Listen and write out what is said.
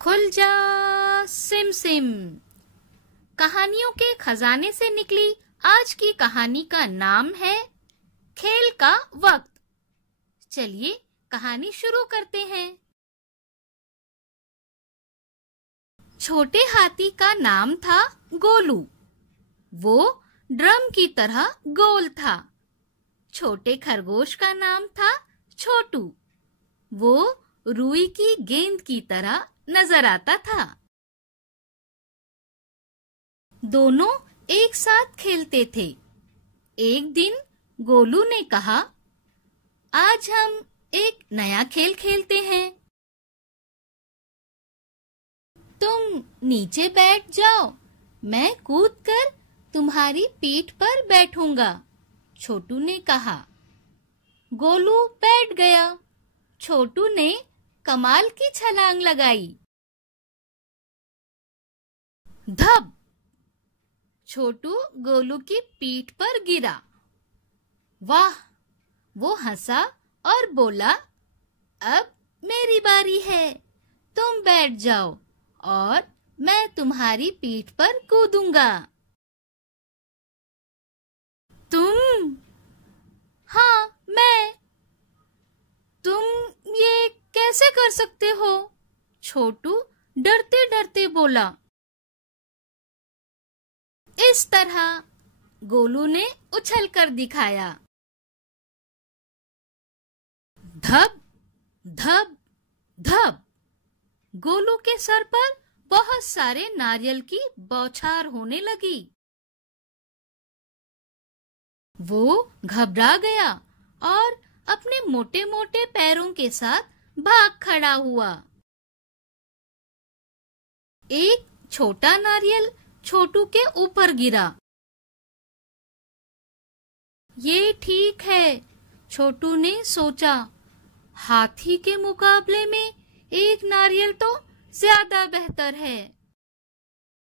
खुल जा SIM SIM. कहानियों के खजाने से निकली आज की कहानी का नाम है खेल का वक्त। चलिए कहानी शुरू करते हैं। छोटे हाथी का नाम था गोलू। वो ड्रम की तरह गोल था। छोटे खरगोश का नाम था छोटू। वो रुई की गेंद की तरह नजर आता था। दोनों एक साथ खेलते थे। एक दिन गोलू ने कहा, आज हम एक नया खेल खेलते हैं। तुम नीचे बैठ जाओ, मैं कूदकर तुम्हारी पीठ पर बैठूंगा, छोटू ने कहा। गोलू बैठ गया। छोटू ने कमाल की छलांग लगाई। धब! छोटू गोलू की पीठ पर गिरा। वाह! वो हंसा और बोला, अब मेरी बारी है, तुम बैठ जाओ और मैं तुम्हारी पीठ पर कूदूंगा। तुम? हाँ, मैं। तुम ये कैसे कर सकते हो? छोटू डरते डरते बोला। इस तरह गोलू ने उछल कर दिखाया। धब धब धब! गोलू के सर पर बहुत सारे नारियल की बौछार होने लगी। वो घबरा गया और अपने मोटे मोटे पैरों के साथ भाग खड़ा हुआ। एक छोटा नारियल छोटू के ऊपर गिरा। ये ठीक है, छोटू ने सोचा। हाथी के मुकाबले में एक नारियल तो ज्यादा बेहतर है।